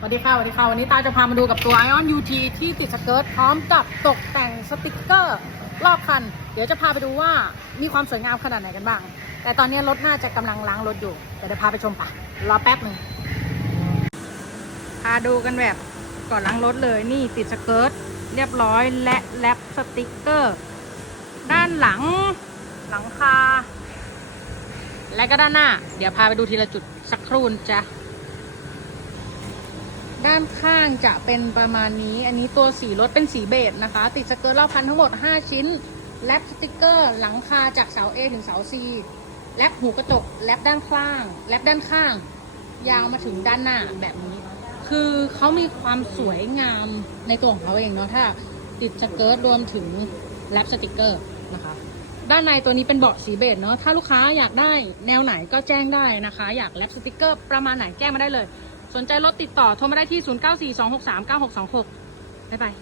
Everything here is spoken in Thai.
สวัสดีค่ะสวัสดีค่ะ วันนี้ตาจะพามาดูกับตัว Ion UT ที่ติดสเกิร์ตพร้อมกับตกแต่งสติกเกอร์รอบคัน เดี๋ยวจะพาไปดูว่ามีความสวยงามขนาดไหนกันบ้าง แต่ตอนนี้รถน่าจะกำลังล้างรถอยู่ เดี๋ยวเดี๋ยวพาไปชมปะรอแป๊บหนึ่งพาดูกันแบบก่อนล้างรถเลยนี่ติดสเกิร์ตเรียบร้อยและแลปสติกเกอร์ ด้านหลังหลังคาและก็ด้านหน้า เดี๋ยวพาไปดูทีละจุดสักครู่นจ้ะ ด้านข้างจะเป็นประมาณนี้ อันนี้ตัวสีรถเป็นสีเบจนะคะ ติดสเกิร์ตรอบคันทั้งหมด 5 ชิ้น แลปสติกเกอร์ หลังคาจากเสา A ถึงเสา C แลปหูกระจก แลปด้านข้าง แลปด้านข้าง ยาวมาถึงด้านหน้าแบบนี้ คือเขามีความสวยงามในตัวของเขาเองเนาะ ถ้าติดสเกิร์ตรวมถึงแลปสติกเกอร์นะคะ ด้านในตัวนี้เป็นเบาะสีเบจเนาะ ถ้าลูกค้าอยากได้แนวไหนก็แจ้งได้นะคะ อยากแลปสติกเกอร์ประมาณไหนแจ้งมาได้เลย สนใจรถติดต่อโทรมาได้ที่ 0942639626 บ๊ายบาย